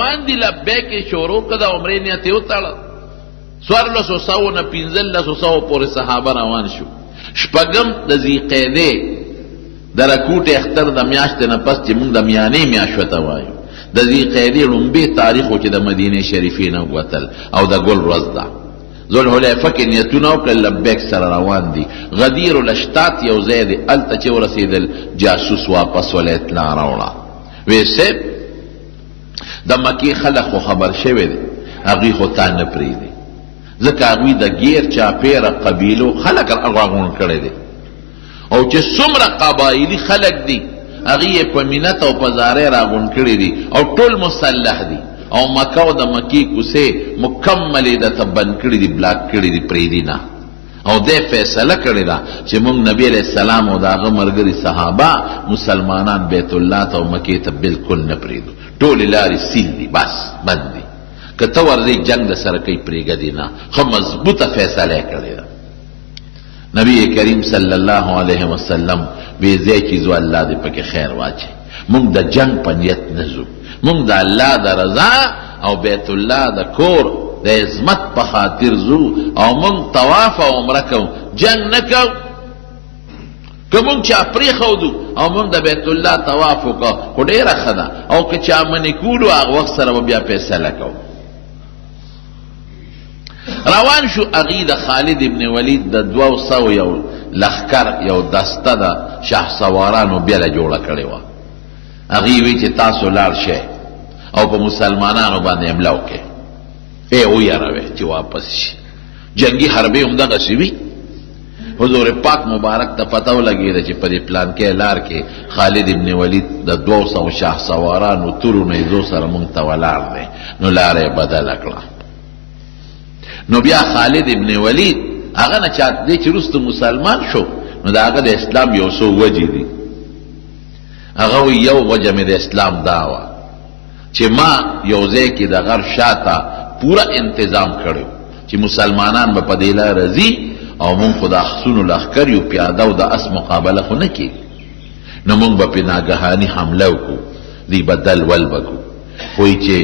روان دي لبیک شروع کده عمره نیت یې وتړه. 1400 نه 1500 پورې صحابه روان شو. شپږم د ذیقعدې د رکوټ اختر د میاشتې نه پس چې موږ د میانې میاشت ورته وایو، د ذیقعدې لومبې تاریخ و چې د مدینې شریفې نه وتل او د ګل ورځ ده. ذوالحلیفه کې نیتونه وکړل، لبیک سره روان دي. غدیر الاشتات یو ځای دی، هلته چې ورسېدل جاسوس واپس ولی اطلاع راوړه، وی صاحب د مکې خلک خو خبر شوی دی، هغوی خو تا نه پرېږدي، ځکه هغوی د ګیر چاپېره قبیلو خلک راغونډ کړی دی، او چې څومره قبایلي خلک دي هغوی یې په مینت او په زارۍ راغونډ کړي دي او ټول مسلح دي، او مکه او د مکې کوڅې مکمل یې درته بند کړي دي، بلاک کړي دي، پرېږدي نه. او دی فیصله کړې ده چې موږ نبی علیه السلام او د هغه ملګري صحابه مسلمانان بیت الله ته او مکې ته بلکل نه پرېږدو، ټولې لارې سیل دي، بس بند دي. که ته ورځې جنگ د سره کوي پرېږدي نه. ښه مضبوطه فیصله یې کړې ده. نبی کریم صلی الله علیه وسلم بې ځای چې ځو الله دې پکې خیر واچي. موږ د جنگ په نیت نه ځو، موږ د الله د رضا او بیت الله د کور د عظمت په خاطر ځو، او موږ طواف او عمره کوو، جنگ نه کوو. که موږ چا پرېښودو او موږ د بیت الله طواف وکړو خو ډېره ښه ده، او که چا منې کولو هغه وخت سره به بیا فیصله کوو. روان شو هغوی د خالد ابن ولید د 200 یو لښکر یو دسته د شهسوارانو بیله جوړه کړې وه. هغوی وی چې تاسو لاړ شئ او په مسلمانانو باندې حمله وکړئ، ویروئ چې واپس شي. جنگي حربې همدغسې وي. حضور پاک مبارک ته پته ولګېده چې په دې پلانکۍ لار کې خالد ابن ولید د 200 شهسوارانو تورو نیزو سره موږ ته ولاړ دی، نو لاره یې بدله کړه. نو بیا خالد ابن ولید هغه نه چا دی چې وروسته مسلمان شو، نو د هغه د اسلام یو څو وجې دي. هغه وی یو وجه مې د اسلام دا وه چې ما یو ځای کې د غر شاته پوره انتظام کړی چې مسلمانان به په دې لاره ځي، او مونږ خو د اخسونو لښکر یو، پیاده او د اس مقابله خو نه کېږي، نو مونږ به پې ناګهاني حمله وکړو، دوی به دل ول به کړو. خو چې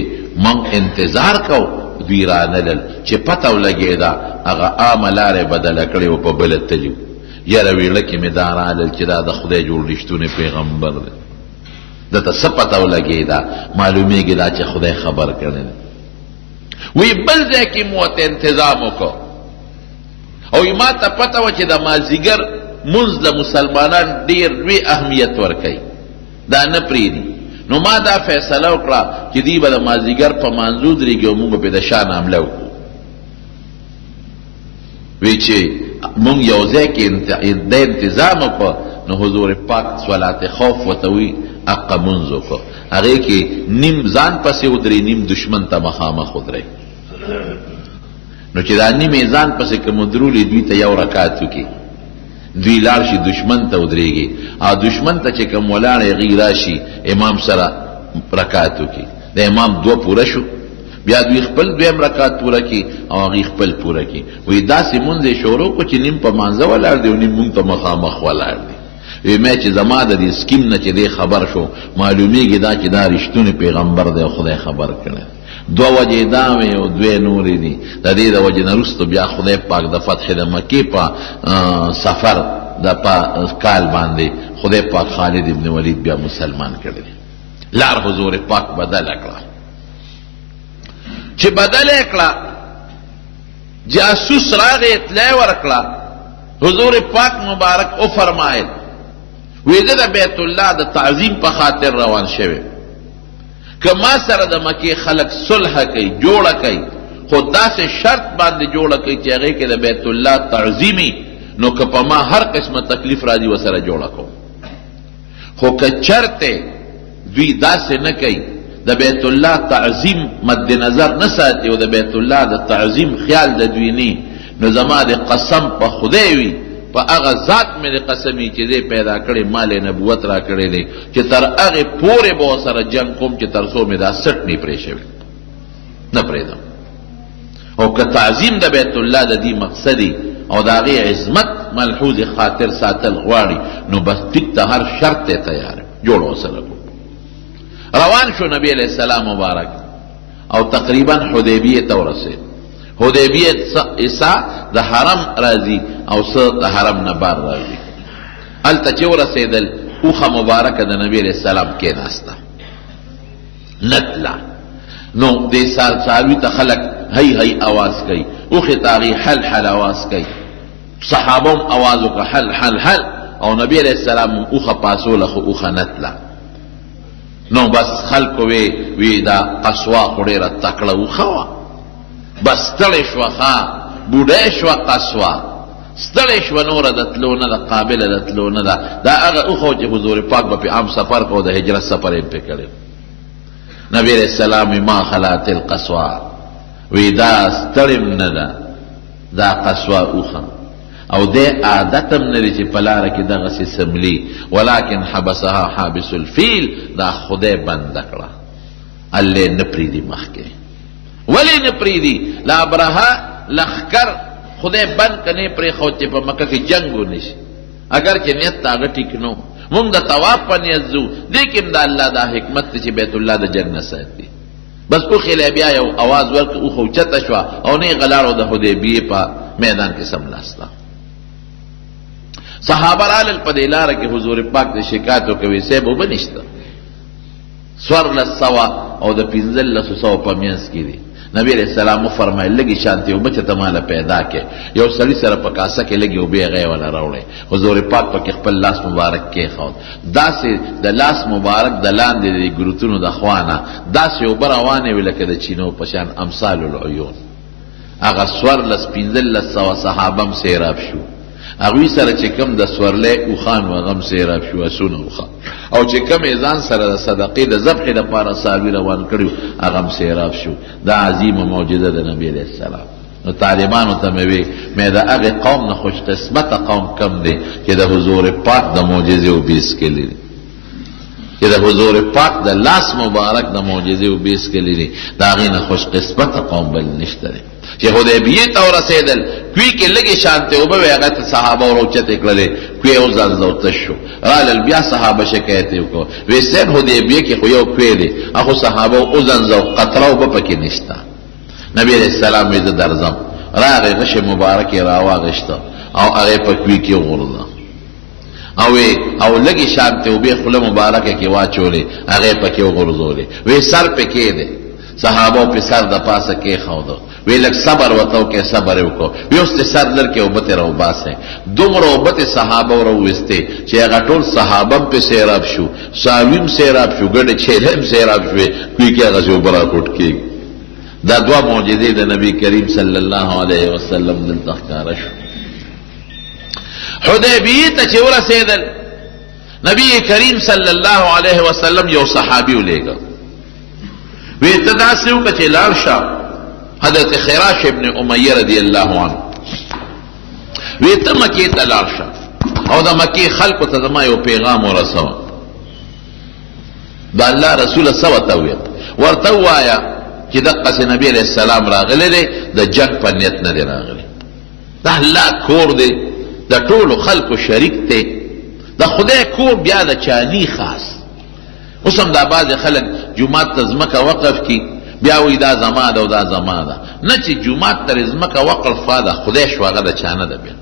مونږ انتظار کوو دوی رانلل، چې پته ولګېده هغه عامه لاره یې بدله کړې وه، په بله تلي. یاره ویړه کې مې دا رالل چې دا د خدای جوړ رښتونی پیغمبر دی. دته څه پته ولګېده، معلومیږي دا چې خدای خبر کړی دی. وی بل ځای کې مو ورته انتظام وکړو، او ما ته پته وه چې د مازدیګر مونځ د مسلمانان ډېر لوی اهمیت ورکوي، دا نه پرېږدي. نو ما دا فیصله وکړه چې دوی به د مازدیګر په مانځو درېږي او مونږ به پرې د شان حمله وکړو. وی چې مونږ یو ځای کې د انتظام وکړو، نو حضور پاک صلات خوف ورته وي حقه مونځ وکړو، هغې کې نیم ځان پسې ودرې، نیم دشمن ته مخامخ ودرئ. نو چې دا نیمې ځان پسې که مدرولې دوی ته یو رکعت وکړي، دوی لاړ شي دشمن ته ودرېږي، او دشمن ته چې کوم ولاړ هغې راشي امام سره رکعت وکړي، د امام 2 پوره شو، بیا دوی خپل 2م رکعت پوره کړي او هغې خپل پوره کړي. وایي داسې مونځ یې شروع کړو چې نیم په مانځه ولاړ دی او نیم مونږ ته مخامخ ولاړ دی. وی مې چې زما د دې سکیم نه چې دی خبر شو، معلومیږي دا چې دا رښتونی پیغمبر دی او خدای خبر کړی. 2 وجې دا وې او 2 نورې دي. د دې د وجې نه وروسته بیا خدای پاک د فتح د مکې په سفر د کال باندې خدای پاک خالد ابن ولید بیا مسلمان کړی دی. لار حضور پاک بدله کړه. چې بدله یې کړه، جاسوس راغی اطلاع ورکړه، حضور پاک مبارک او فرمایل وی ده د بیت الله د تعظیم په خاطر روان شوی، که ما سره د مکې خلک صلح کوي، جوړه کوي، خو داسې شرط باندې جوړه کوي چې هغې کې د بیت الله تعظیمي، نو که په ما هر قسمه تکلیف راځي ورسره جوړه کوم. خو که چرته دوی داسې نه کوي، د بیت الله تعظیم مد نظر نه ساتي او د بیت الله د تعظیم خیال د دوی نه، نو زما د قسم په خدای وي، په هغه ذات مې د قسمي چې دی پیدا کړی، مال نبوت را کړی دی، چې تر هغې پورې به ورسره جنګ کوم چې تر څو مې دا سټ نه پرې شوي، نه پرېږدم. او که تعظیم د بیت الله د دې مقصدي او د هغې عظمت ملحوظ خاطر ساتل غواړي، نو بس ټیک ته هر شرط ته تیار جوړ ورسره کوم. روان شو نبی علیہ السلام مبارک او تقریبا حدیبیه ته ورسېد. حدیبیه عیسی د حرم راځي او څه د حرم نه بار راځي. هلته چې ورسېدل اوښه مبارکه د نبي علیه السلام کېناسته نتله. نو دې څاروي ته خلک هی هی اواز کوي، اوښې ته هغې حل حل اواز کوي، صحابه هم اواز وکړه حل حل حل، او نبی علیه السلام اوښه پاسوله خو اوښه نتله. نو بس خلکو وی دا قصوا خو ډېره تکړه اوښه وه، بس ستړې شوه ښه بوډۍ شوه قصوا، ستړې شوه نوره د تلو نه ده، قابله د تلو نه ده. دا هغه اوښه چې حضور پاک به پې عام سفر کو، د هجرت سفر یې پې کړی. نبی علیہ السلام ما خلات القصوا، وی دا ستړیم نه ده دا قصوا اوښه، او دې عادتم نه دی چې په لاره کې دغسې سملي، ولکن حبسها حابس الفیل، دا خدای بنده کړه، الله نه پرېږدي مخکې. ولې نه پرېږدي؟ له ابرهه لښکر خدای بند که نه پرېښود چې په مکه کې جنګ ونه شي، اگر چې نیت ته هغه ټیک نه و. مونږ د طواف په نیت ځو، دې کې هم د الله دا حکمت دی چې بیت الله د جنګ نه ساتي. بس اوښې له بیا یو اواز ورکړه، اوښه اوچته شوه او نه یې غلاړو د حدیبیې په میدان کې سملاسته. صحابه رالل په دې لاره کې حضور پاک د شکایت وکوي، صاحب اوبه نشته. 1400 او د 1500 په منځ کې دي. نبی علیہ السلام فرمایل لګي شانتي اوبه چې ته ماله پیدا کې، یو سړي سره په کاسه کې لګي اوبه هغې وله راوړی. حضور پاک پکې خپل لاس مبارک کېښود، داسې د لاس مبارک د لاندې د ګروتونو د خوا نه داسې اوبه روانې وې لکه د چینو په شان، امثال العیون. هغه 1400 صحابه هم سیراب شو، هغوی سره چې کوم د سورلی اوښان و هغه هم سیراب شو، اسونه اوښه، او چې کوم یې ځان سره د صدقې د ذبحې دپاره څاروي روان کړي هغه هم سیراب شو. دا عظیمه معجزه د نبي علیه السلام. نو طالبانو ته مې وی مې د هغې قوم نه خوش قسمته قوم کم دی چې د حضور پاک د معجزې و بیس کلی دی، چې د حضور پاک د لاس مبارک د معجزې و بیس کلی دی، د هغې نه خوش قسمته قوم بل نشته دی. چې حدیبیې ته ورسېدل، کوی کې لږې شانتې اوبه وې، هغه ته صحابه وروچتې کړلې، کوی یې وځانځه او تش شو. رالل بیا صحابه شکایت یې وکړو، وی صاحب حدیبیې کې خو یو کوی دی، هغو صحابه وځانځه او قطره اوبه پکې نشته. نبی علیه السلام وی زه درځم، راغی غشې مبارک یې راواغېسته او هغې په کوی کې وغورځه، او لږې شانتې اوبې خوله مبارکه کې واچولې، هغې پکې وغورځولې. وی سر پې کېدی، صحابو پې سر د پاسه کېښوده، وی لږ صبر ورته وکړئ، صبر یې وکړو. وی اوس دې سر لر کې اوبه ترې راوباسئ. دومره اوبه ترې صحابه راوویستې چې هغه ټول صحابه هم پې سیراب شو، څاروي هم سیراب شو، ګډې چیلې هم سیراب شوې، کوی کې هغسې اوبه راکوټ کېږي. دا دوه معجزې د نبي کریم صلی الله علیه وسلم دلته ښکاره شو. حدیبیې ته چې ورسېدل، نبي کریم صلی الله علیه وسلم یو صحابي ولېږه، وی ته داسې وکړه چې لاړ شه حضرت خراش ابن امیہ رضی اللہ عنہ، وی ته مکې ته لاړ شه او د مکې خلکو ته زما یو پیغام ورسوه. د الله رسوله څه ورته وویل؟ ورته ووایه چې دقسې نبي علیه السلام راغلی دی، د جنګ په نیت نه دی راغلی، د الله کور دی، د ټولو خلکو شریک دی، د خدای کور بیا د چانی خاص. اوس هم دا بعضې خلک جومات ته ځمکه وقف کي، بیا وی دا زما ده او دا زما ده، نه چې جومات ته ځمکه وقف ده خدای شو، هغه د چا نه ده، بیا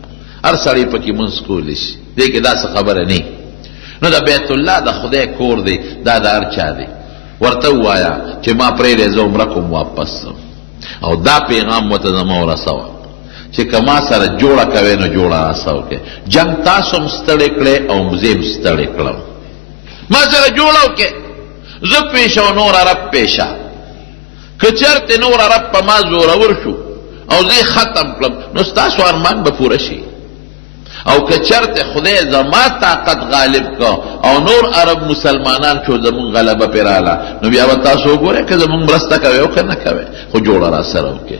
هر سړی پکې منځ کولی شي، دې کې داسې خبره نه. نو د بیت الله د خدای کور دی، دا د هر چا دی. ورته ووایه چې ما پرېږدی زه عمره کوم واپس سم، او دا پیغام ورته زما ورسوه چې که ما سره جوړه کوې نو جوړه راسه وکړې، جنګ تاسو هم ستړی کړی او زه هم ستړی کړم، ما سره جوړه وکړې، زه پیشه او نور عرب پیشه، که چرته نور عرب په ما زورور شو او زه ختم کړم نو ستاسو ارمان به پوره شي، او که چرته خدای زما طاقت غالب کا او نور عرب مسلمانان شو زمون غلبه پې راله، نو بیا به تاسو وګورئ که زمون مرسته کوئ او که نه کوئ، خو جوړه را سره وکړئ.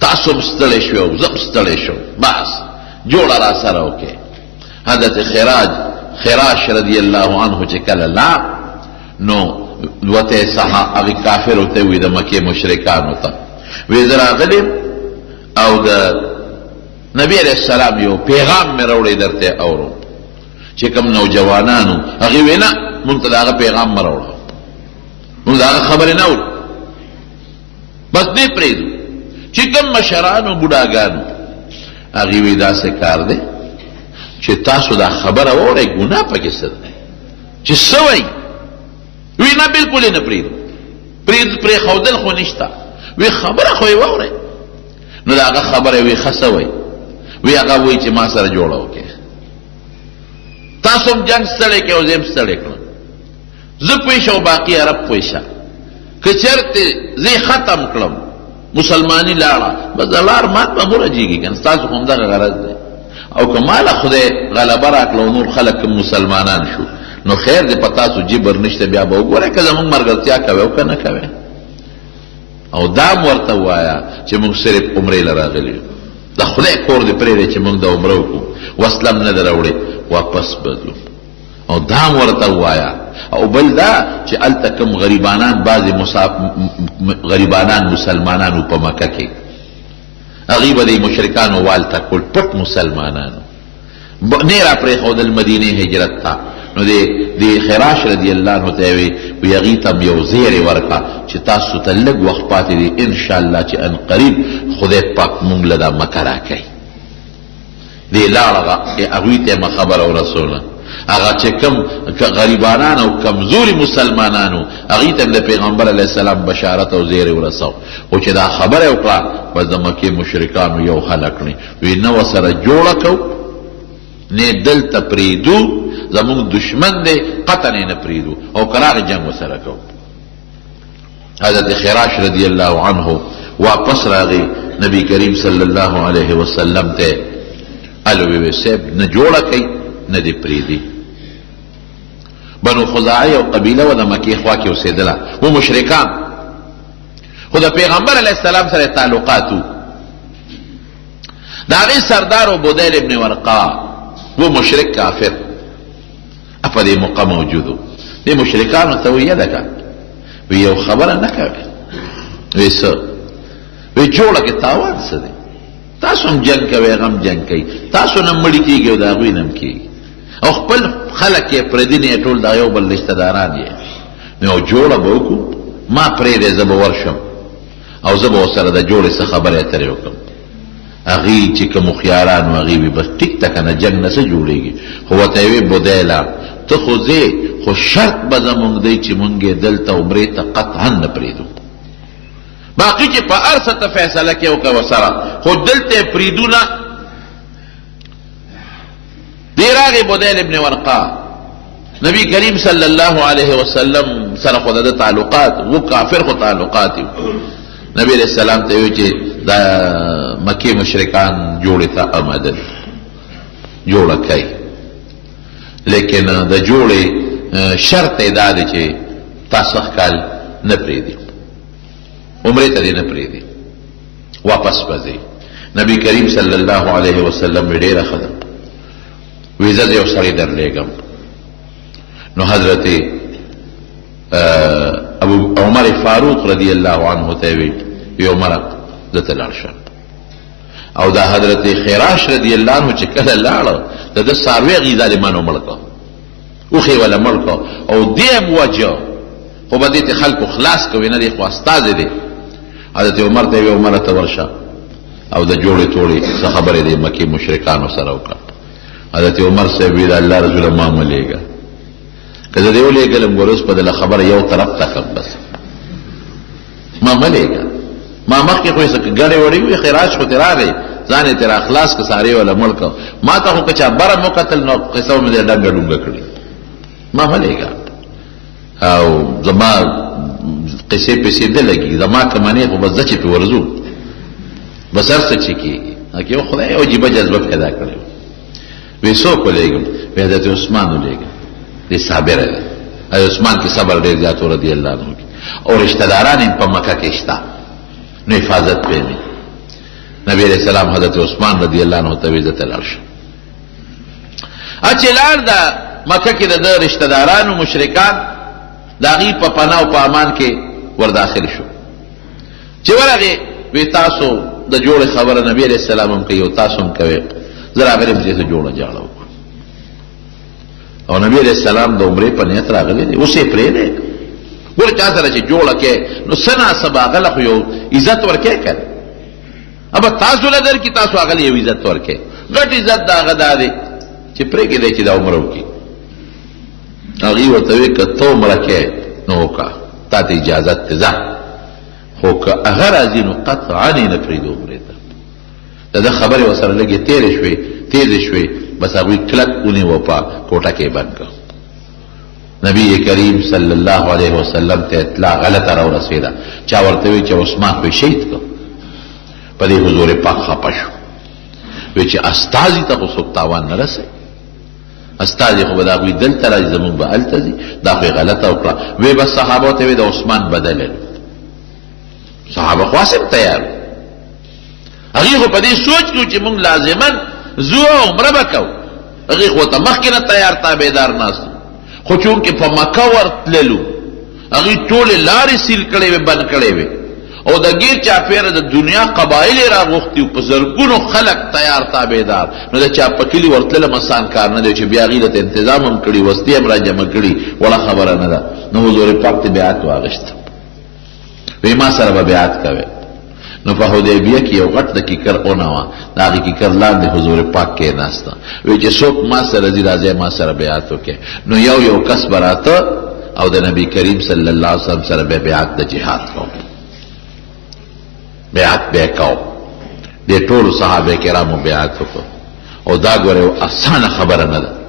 تاسو هم ستړی شوئ او زه هم ستړی شوم، بس جوړه را سره وکړئ. حضرت خراش رضی الله عنه چې کله لاړ نو وته هغه کافرو ته وی د مکې مشرکانو ته وی زه راغلم او د نبی علیہ السلام یو پیغام مې راوړی درته اورو، چې کوم نوجوانانو هغې وی نه مونږ ته د هغه پیغام مه راوړه، مونږ د هغه خبرې نه اورو، بس نه پرېږدو چې کوم مشرانو بوډاګانو هغې وایي داسې کار دی چې تاسو دا خبره واورئ ګناه پکې څه ده چې څه وایي وی نه بلکل یې نه پرېږدو پرېښودل خو نشته وی خبره خو یې واورئ نو د هغه خبره وی ښه څه وایي وی هغه وایي چې ما سره جوړه وکړئ تاسو هم جنګ ستړی کړئ او زه هم ستړی کړم زه پوه شه او باقي عرب پوه شه که چېرته زه یې ختم کړم مسلماني لاړه بس د لار مات به مو رجېږي که نه ستاسو خو همدغه غرض دی او که ماله خدای غلبه راکړه او نور خلک مسلمانان شو نو خیر دی په تاسو جبر نشته بیا به وګورئ که زموږ ملګرتیا کوئ او که نه کوئ او دا م ورته ووایه چې موږ صرف عمرې له راغلي یو د خدای کور دې پرېږدی چې موږ د عمره وکړو وسله م نه ده راوړې واپس به ځو او دا م ورته ووایه او بل دا چې هلته کوم غریبانان بعضې غریبانان مسلمانانو په مکه کې هغوی به د مشرکانو والته کول پټ مسلمانانو نه را پرېښودل مدینې هجرت ته نو د خراش رضی الله عنه ته یې وی هغې ته م یو زیری ورکړه چې تاسو ته لږ وخت پاتې دی انشاءالله چې ان قریب خدای پاک مونږ له دا مکه راکوي دې لاړه هغوی ته یې خبره ورسوله هغه چې کم غریبانان او کمزوري مسلمانانو هغوی ته د پیغمبر علیه السلام بشارت او زیری ورسو خو چې دا خبره یې وکړه بس د مکې مشرکانو یو حله کړي وی نه ورسره جوړه کوو نه دلته پرېږدو زمونږ دشمن دی قطعا یې نه پرېږدو او که راغی جنګ ورسره کوو حضرت خراش رضی الله عنه واپس راغی نبی کریم صلی الله علیه وسلم ته الو وی صاحب نه جوړه کوي نه دې پرېږدي بنو خزاعه یو قبیله و د مکې خوا کې اوسېدله و مشرکان خو د پیغمبر علیه السلام سره تعلقات و د هغې سردار و بدیل ابن ورقا و مشرک کافر په دې موقع موجود و دې مشرکانو ته ویې ده که وی یو خبره نه کوي وی څه وی جوړه کې تاوان څه دی تاسو هم جنګ کوئ هغه هم جنګ کوي تاسو نه مړي کېږي او د هغوی نه هم کېږي او خپل خلک یې پردي نه یې ټول دا یو بل رشته داران یې نو جوړه به وکړو ما پرېږدی زه به ورشم او زه به ورسره د جوړې څه خبرې اترې وکړم هغې چې کوم هوښیاران و هغې وي بس ټیک ته که نه جنګ نه څه جوړېږي خو ورته یې وی بدیله ته خو ځې خو شرط به زمونږ دی چې مونږ یې دلته عمرې ته قطعا نه پرېږدو باقي چې په هر څه ته فیصله کې وکړه ورسره خو دلته یې پرېږدو نه دی راغی بدیل ابن ورقا نبی کریم صلی الله علیه وسلم سره خو د تعلقات و کافر خو تعلقات نبی علیہ السلام ته وی چې دا مکې مشرکان جوړې ته آمدل جوړه کوي لیکن د جوړې شرط یې دا دی چې تاسو کال نه پرېږدي عمرې ته دې نه پرېږدي واپس به ځئ نبی کریم صلی الله علیه وسلم وی ډېره ښه ده وی زه یو سړی درلېږم نو حضرت ابو عمر فاروق رضی الله عنه ته وی عمره زه ته لاړ شه او دا حضرت خراش رضی الله عنه چې کله لاړه د ده څاروی هغې ظالمانو مړ کړه اوښې وله مړ کړه او دې هم وجه خو به دې ته خلکو خلاص کوي نه دی خو استازی دی حضرت عمر ته یې وی عمره ته ورشه او د جوړې توړې څه خبرې د مکې مشرکانو سره وکړه حضرت عمر صاحب وی د الله رسوله ما مه لېږه که زه دې ولېږلم ګوره اوس به دله خبره یو طرف ته کړم بس ما مه لېږه ما مخکې خو یې ګڼې وړې وي خراش خو ترې راغی ځان یې ترې راخلاص که سارې وله مړ کړه ما ته خو که چا بره مو کتل نو قصه مې دې ډنګه ډونګه کړي ما مه لېږه او زما قصې پسې نه لګي زما کمانې خو بس زه چې پې ورځو بس هر څه چې کېږي هکې خدای یو عجیبه جذبه پیدا کړې وی څوک ولېږم وی حضرت عثمان ولېږم دې صابره ده حضرت عثمان کې صبر ډېر زیات و رضی الله عنه او رشته داران یې په مکه کې شته نو حفاظت پې نه نبی علیہ السلام حضرت عثمان رضی اللہ عنہ ته وی زه ته لاړ شم چې لاړ د مکه کې د ده رشته دارانو مشرکان د هغې په پناه او په امان کې ورداخل شو چې ورغې وی تاسو د جوړې خبره نبی علیہ السلام هم کوي او تاسو هم کوئ زه راغلی چې څه جوړه جاړه وکړو او نبی علیہ السلام د عمرې په نیت راغلی دی اوس یې پرېږدی ګوره چا سره چې جوړه کې نو څه ناسبه هغه له خو عزت ورکې کړه ابا تاسو لدر کی تاسو هغه یو عزت ورکې غټ عزت دا هغه دا دی چې پرې کې دی چې دا عمر وکړي هغې ورته وی که ته عمره کې نو وکړه تا ته اجازت ته ځه خو که هغه راځي نو قطعا یې نه پرېږدو عمرې ته د ده خبرې ورسره لږې تیزې شوې بس هغوی کلک ونیوه په کوټه کې بند کړه نبی کریم صلی الله علیه وسلم ته اطلاع غلطه راورسېده چا ورته وی چې عثمان خو شهید کړ په دې حضور پاک خفه شو وی چې استازي ته خو څوک تاوان نه رسوي استازي خو به د هغوی دلته راځي زمونږ به هلته ځي دا خو یې غلطه وکړه وی بس صحابو ته وی د عثمان بدله صحابه خو هسې تیار هغې خو په دې سوچ کړو چې مونږ لازما ځو او عمره به کوو هغې خو ته مخکې نه تیار تابعدار ناست خو چونکې په مکه ورتللو هغې ټولې لارې سیل کړې وې بند کړې وې او د ګیر چاپیره د دنیا قبایل یې راغوښتي وو په زرګونو خلک تیار تابعدار نو د چا په کلي ورتلل هم اسان کار نه دی چې بیا هغې ته انتظام هم کړي وسلې هم را جمع کړي وړه خبره نه ده نو حضور پاک ته بیعت واغېسته وی ما سره به بیعت کوئ نو په حدیبیه کې یو غټ د کیکر اونه وه د هغې کیکر لاندې حضور پاک کېناسته وی چې څوک ما سره ځي راځئ ما سره بیعت وکړئ نو یو کس به راته او د نبی کریم صلی الله علیه وسلم سره به بیعت د جهاد کوم بیعت به کوم دې ټولو صحابه کرامو بیعت وکړو او دا ګوره اسانه خبره نه ده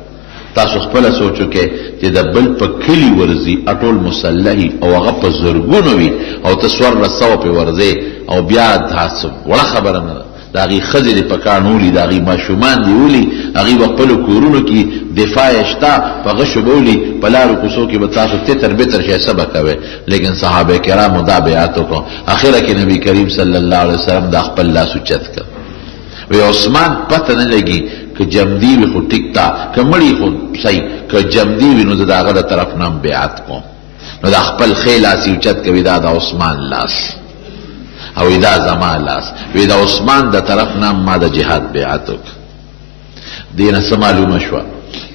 تاسو خپله سوچو کې چې د بل په کلي ورځي اټول مسلحي او هغه په زرګونو وي او ته 1400 پې ورځې او بیا داسې وړه خبره نه ده د هغې ښځې دې په کاڼ ولي د هغې ماشومان دې ولي هغې به خپلو کورونو کې دفاع یې شته په غشو به ولي په لارو کوڅو کې به تاسو تتر بتر شی څه به کوئ لیکن صحابه کرامو دا بیعت وکړو اخره کې نبی کریم صلی الله علیه وسلم دا خپل لاس اوچت کړ وی عثمان پته نه لګي که جمدی وي خو ټیک تا که مړي خو صحیح که جمدی وي نو د هغه د طرف نه هم بیعت کوم نو دا خپل ښی لاس یې اوچت کوي دا د عثمان لاس او دا زما لاس وی د عثمان د طرف نه ما د جهاد بیعت وکړه دې نه څه معلومه شوه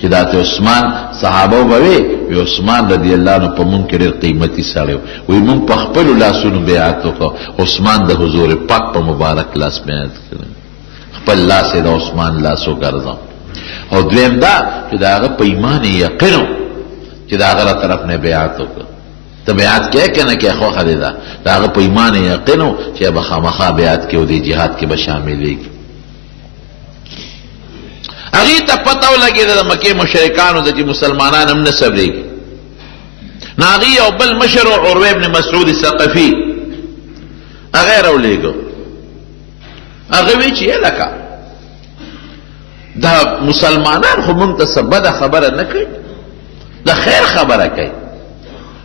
چې دا ته عثمان صحابه به وی عثمان رضی الله عنه په مونږ کې ډېر قیمتي سړی وی مونږ په خپلو لاسونو بیعت وکړو عثمان د حضور پاک په مبارک لاس بیعت کړی خپل لاس یې د عثمان لاس وګرځم او دویم دا چې د هغه په ایمان یې یقین و چې د هغه له طرف نه بیعت وکړه ته بیعت کې که نه کې خوښه دی ده د هغه په ایمان یې یقین و چې به خامخا بیعت کې او د جهاد کې به شاملېږي هغې ته پته ولګېده د مکې مشرکانو ته چې مسلمانان هم نه صبرېږي نو هغې یو بل مشر و عروه ابن مسعود ثقفي هغه یې راولېږه هغه وی چې لکه دا مسلمانان خو مونږ ته څه بده خبره نه کوي د خیر خبره کوي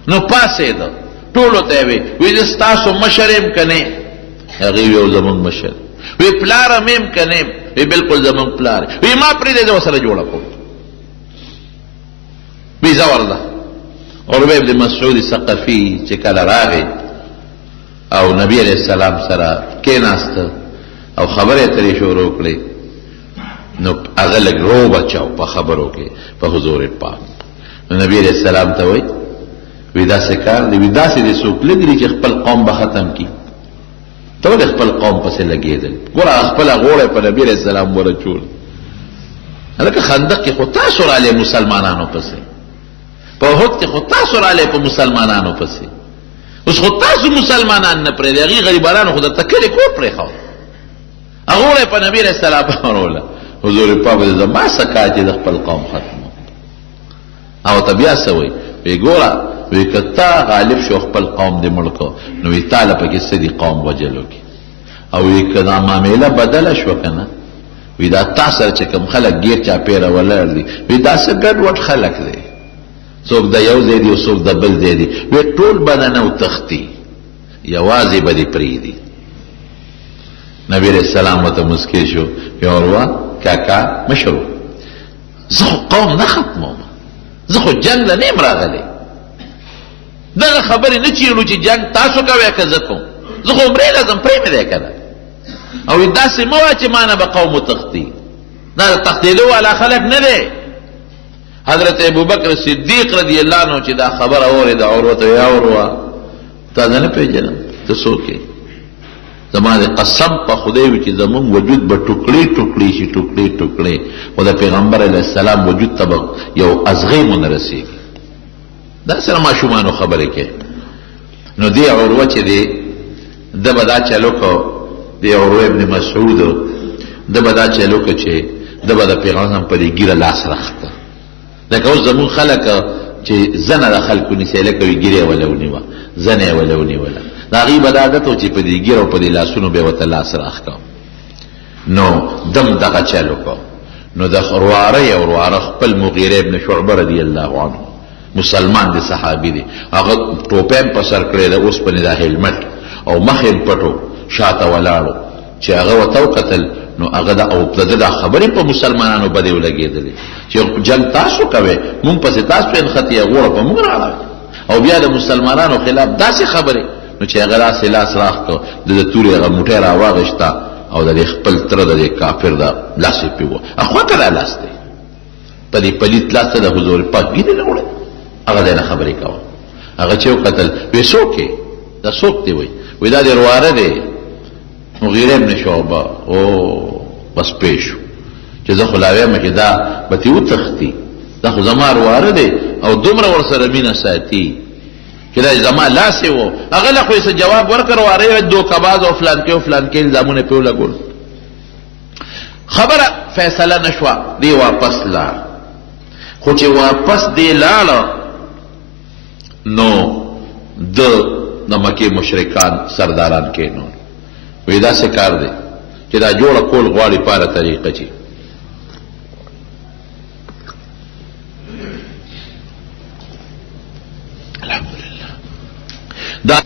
نو پاسېده ټولو ته یې وی زه ستاسو مشر یم که نه هغې وی او زمونږ مشر وی پلار هم یم که نه وی بلکل زمونږ پلار وی ما پرېږدی زه ورسره جوړه کوم وی زه ورځه عروه ابن مسعود ثقفي چې کله راغی او نبی علیه السلام سره کېناسته او خبرې ترې شروع کړې نو هغه لږ رو بچاو په خبرو کې په حضور پاک نو نبی علیه السلام ته وایي وی داسې کار دی وی داسې دی څوک لګري چې خپل قوم به ختم کړي ته ولې خپل قوم پسې لګېدل ګوره خپله غوړه په نبي علیه السلام ورچول هلکه خندق کې خو تاسو رالی مسلمانانو پسې په احد کې خو تاسو رالی په مسلمانانو پسې اوس خو تاسو مسلمانان نه پرېږدي هغې غریبانانو خو درته کلي کور پرېښود هغه په نبی رسول الله وروله حضور پاک دې زما سکا چې د خپل قوم ختم او ته بیا څه وایي وی ګوره وی که تا غالب شو خپل قوم دې مړ کړو نو وی تا له پکې څه دي قوم وجلو کې او وی که دا معامله بدله شوه که نه وی دا تا سره چې کوم خلک ګیر چاپېره ولاړ دي وی دا څه ګډوډ خلک دی څوک د یو ځای دي او څوک د بل ځای دي وی ټول به نه وتښتي یوازې به دې پرېږدي نبی علیہ السلام ورته مسکی شو یا عروه کاکا مشرو زه خو قوم نه ختموم زه خو جنګ له نه یم راغلی دغه خبرې نه چیړو چې جنګ تاسو کوئ که زه کوم زه خو عمرې لازم پرې مې دی که نه او داسې مه وایه چې ما نه به قوم وتښتي دا د تښتېدو والا خلک نه دی حضرت ابوبکر صدیق رضی الله عنه چې دا خبره اورېده عروه ته یا عروه تا زه نه پېژنم ته څوک یې زما د قسم په خدای وي چې زمونږ وجود به ټوکړې ټوکړې شي، ټوکړې ټوکړې، خو د پیغمبر علیه السلام وجود ته به یو ازغی مو نه رسېږي. دا سره ماشومانو خبرې کوي. نو دې عروه چې دی ده به دا چلو کو، د عروه ابن مسعود ده به دا چلو کو چې ده به د پیغمبر په دې ګیره لاس راخته. لکه اوس زمونږ خلک چې زنه د خلکو نیسي لکه وي ګیره یې وله ونیوه، زنه یې وله ونیوله، د هغې به دا عادت و چې په دې ګیره او په دې لاسونو به یې ورته لاس راخ کو. نو دم دغه چل وکړو. نو د ورواره یو ورواره خپل مغیره ابن شعبه رضی الله عنه مسلمان دی، صحابي دی، هغه ټوپی هم په سر کړی ده، اوسپنې دا هیلمټ او مخ یې پټو، شاته ولاړو. چې هغه ورته وکتل نو هغه او د ده دا خبرې په مسلمانانو بدې ولګېدلې چې جنګ تاسو کوئ، مونږ پسې تاسو انخطې غوړه په مونږ راغله، او بیا د مسلمانانو خلاف داسې خبرې. نو چې هغه داسې لاس راخ کړ، د ده تورې هغه موټی راواغېسته او د دې خپل تره د دې کافر د لاس یې پرې ووه. خواته دا لاس دی، په دې پلیت لاس ته د حضور پاک ګیرې نه وړی. هغه دی نه خبرې کوه. هغه چې وکتل وی څوک یې؟ دا څوک دی؟ وی دا د ورواره دی، مغیره ابن شعبه. او بس پېښ شو چې زه خو لا وایم چې دا به ترې وتښتي، دا خو زما ورواره دی او دومره ورسره مینه ساتي چې دا زما لاس یې و. هغه له خو یې څه جواب ورکړ، ورواره یې دوکهباز او فلانکې او فلانکې الزامونه یې پرې ولګول. خبره فیصله نه شوه، دی واپس لاړ. خو چې واپس دی لاړه نو د مکې مشرکان سرداران کېنول. وی داسې کار دی چې دا جوړه کول غواړي پاره طریقه چې الحمدلله دا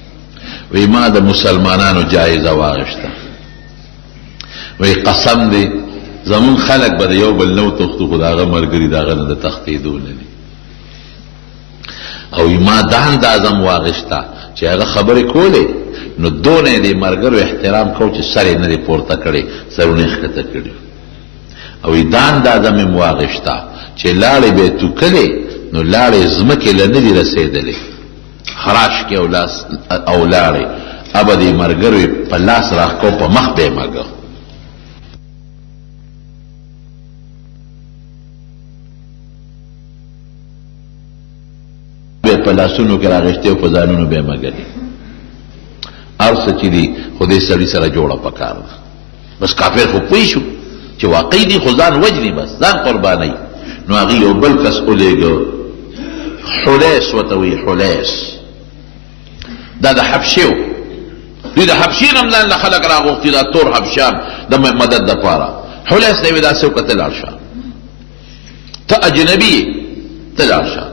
وی ما د مسلمانانو جایزه واغشته. وی قسم دی زمون خلق به د یو بل نو تختو خو د هغه ملګري د هغه نه د تښتېدو نه دي. او ما دا اندازم واغشته چې هغه خبرې کولې نو دونه یې د ملګرو احترام کو چې سر یې نه دی پورته کړی، سرونه یې ښکته کړي. او دا اندازه مې واغشته چې لاړې به یې توکلې نو لاړې ځمکې له نه دي رسېدلې، خراش کې او لاړې ابه د ملګرو یې په لاس راښکو، په مخ به یې مږه. په لاسونو کې راغشتې او په ځانونو به یې مږلې. هر څه چې دي خو دې سړي سره جوړه پکار ده. بس کافر خو پوه شو چې واقعي دي، خو ځان وجني، بس ځان قربانوي. نو هغې یو بل کس ولېږه، حلیس ورته وایي، حلیس. دا د حبشې و. دوی د حبشې نه هم ځان له خلک راغوښتي، دا تور حبشیان د مدد دپاره. حلیس ته یې وایي داسې وکړه، ته لاړ شه، ته اجنبي یې، ته لاړ شه.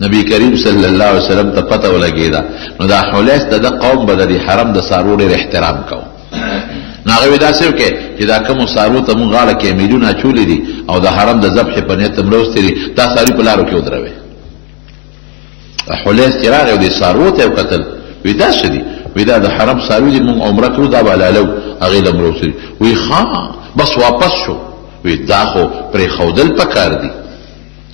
نبی کریم صلی الله علیه وسلم ته پته ولګېده. نو دا حلیس د قوم به د دې حرم د څاروو ډېر احترام کوو. نو هغه وایي داسې وکړئ چې دا کومو څاروو ته مونږ غاړه کې میلونه اچولي دي او د حرم د ذبحې په نیت هم لوستې دي، دا څاروي په لارو کې ودروئ. حلیس چې راغی او دې څاروو ته یې وکتل، وایي دا څه دي؟ وایي دا د حرم څاروي دي، مونږ عمره کوو، دا به حلالو. هغې له هم لوستې دي. وایي ښه، بس واپس شو. وایي دا خو پرېښودل پکار دي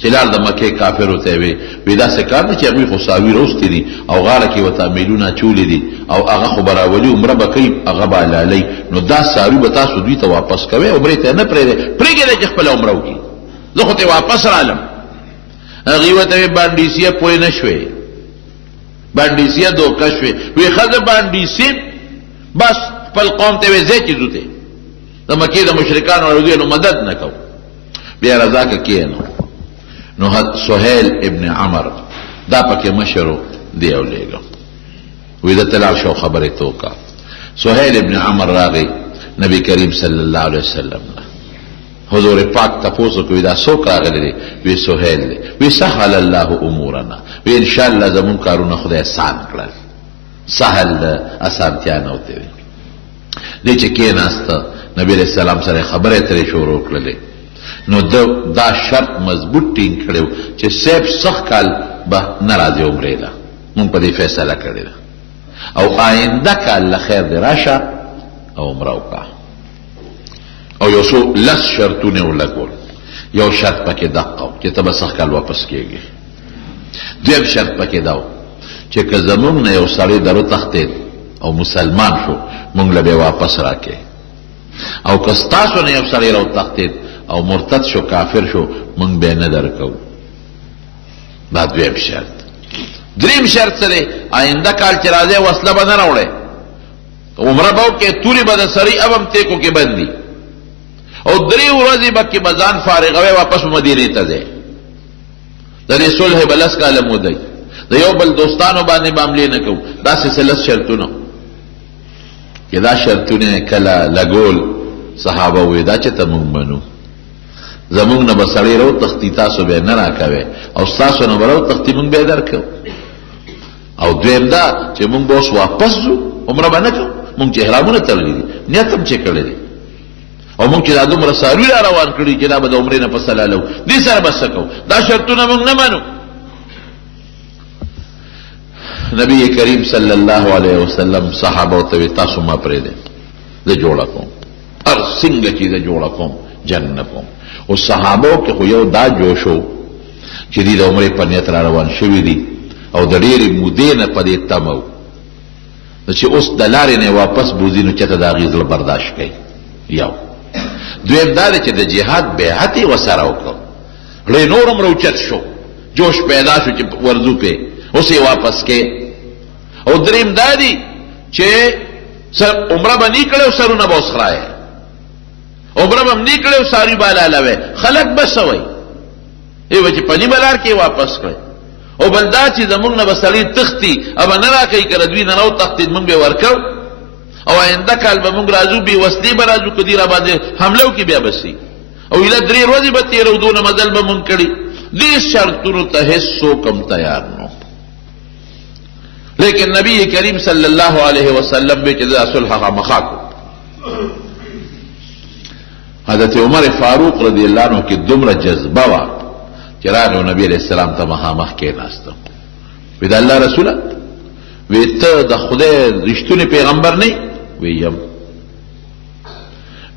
چې لاړ د مکې کافرو ته یې وایي داسې کار دی چې هغوی خو څاروي روستې دي او غاړه کې ورته میلونه اچولي دي او هغه خو به راولي، عمره به کوي، هغه به حلالوي. نو دا څاروي به تاسو دوی ته واپس کوئ، عمرې ته یې نه پرېږدئ، پرېږدئ چې خپله عمره وکړي. زه خو ته واپس رالم. هغې ورته وایي بانډیسیه پوه نه شوې، بانډیسیه دوکه شوې. وایي ښه زه باندیسیم، بس خپل قوم ته وایي ځئ چې ځو ته د مکې د مشرکانو اړوي نو مدد نه کوو. بیا رضا که کښېنو. نو سهیل ابن عمر دا پکې مشرو دی او لېږه. وی ده ته لاړ شو خبرې ته وکړه. سهیل ابن عمر راغی نبی کریم صلی الله علیه وسلم نه. حضور پاک تپوس وکړي دا څوک راغلی دی؟ وی سهیل دی. وی سهل الله امورنا، وی انشاءالله زمونږ کارونه خدای آسان کړل. سهل د اسانتیا نه ورته وي. دی چې کېناسته نبی علیه السلام سره خبرې ترې شروع کړلې. نو دا شرط مضبوط ټینګ کړی و چې صاحب سخت کال به نه راځي عمرې له، مونږ په دې فیصله کړې ده او آینده کال له خیر دې راشه او عمره وکړه. او یو څو لس شرطونه ولګول. یو شرط پکې دقه و چې ته به سخت کال واپس کېږي. دویم شرط پکې دا و چې که زمونږ نه یو سړی در وتښتېد او مسلمان شو مونږ له به واپس راکې او که ستاسو نه یو سړی راوتښتېد او مرتد شو کافر شو مونږ به نه درکو. دا دویم شرط. دریم شرط څه دی؟ آینده کال چې راځې وسله به نه راوړې، عمره به وکړې، تورې به د سړي اب هم تیکو کې بندي او 3 ورځې به کې به ځان فارغوې واپس مدینې ته ځې. د دې صلح به 10 کاله مودی، د یو بل دوستانو باندې به حملې نه کوو. دا سلسله شرطونه چې دا شرطونه کله لګول صحابه وې دا چې ته مونږ منو، زمونږ نه به سړی راوتښتي تاسو به یې نه راکوئ او ستاسو نه به راوتښتي مونږ به یې درکوو. او دویم دا چې مونږ به اوس واپس ځو، عمره به نه کوو، مونږ چې احرامونه تړلي دي، نیت هم چې کړی دی او مونږ چې دا دومره څاروي را روان کړي چې دا به د عمرې نه پس حلالو، دې سره به څه کوو؟ دا شرطونه مونږ نه منو. نبی کریم صلی الله علیه وسلم صحابه ته وی تاسو ما پرېږدئ، زه جوړه کوم، هر څنګه چې زه جوړه کوم جنګ کوم. او صحابو کې خو یو دا جوش و چې دوی د عمرې په نیت را روان شوي دي او د ډېرې مودې نه په دې تمه و چې اوس د لارې نه واپس بوځي نو چېرته د هغې زړه برداشت کوي. یو دویم دا دی چې د جهاد بیعت یې ورسره وکړو، زړه یې نور هم راوچت شو، جوش پیدا شو چې ورځو پې اوس یې واپس کې. او دریم دا دی چې عمره به نه کړی او سرونه به اوس خرایې، عمره به هم نه کړی او ساری به حلالوئ، خلک به څه وایي؟ ای به چې په نیمه لار کې واپس کړی. او بل دا چې زمونږ نه به سړي تښتي ابه نه راکوي، که د دوی نه راوتښتېد مونږ به یې ورکو او آینده کال به مونږ راځو بې وسلې به راځو، که دوی را باندې حمله وکړي بیا به سي او ایله 3 ورځې به تېرو، دونه مزل به مونږ کړي. دې شرطونو ته هېڅ څوک هم تیار نه. لیکن نبی کریم صلی الله علیه وسلم به چې دا صلح خامخا کو. حضرت عمر فاروق رضی الله عنه کې دومره جذبه وه چې راغی نبی علیه السلام ته مخامخ کېناسته، وی د الله رسوله، وی ته د خدای رښتونی پیغمبر نه یې؟ وی یم.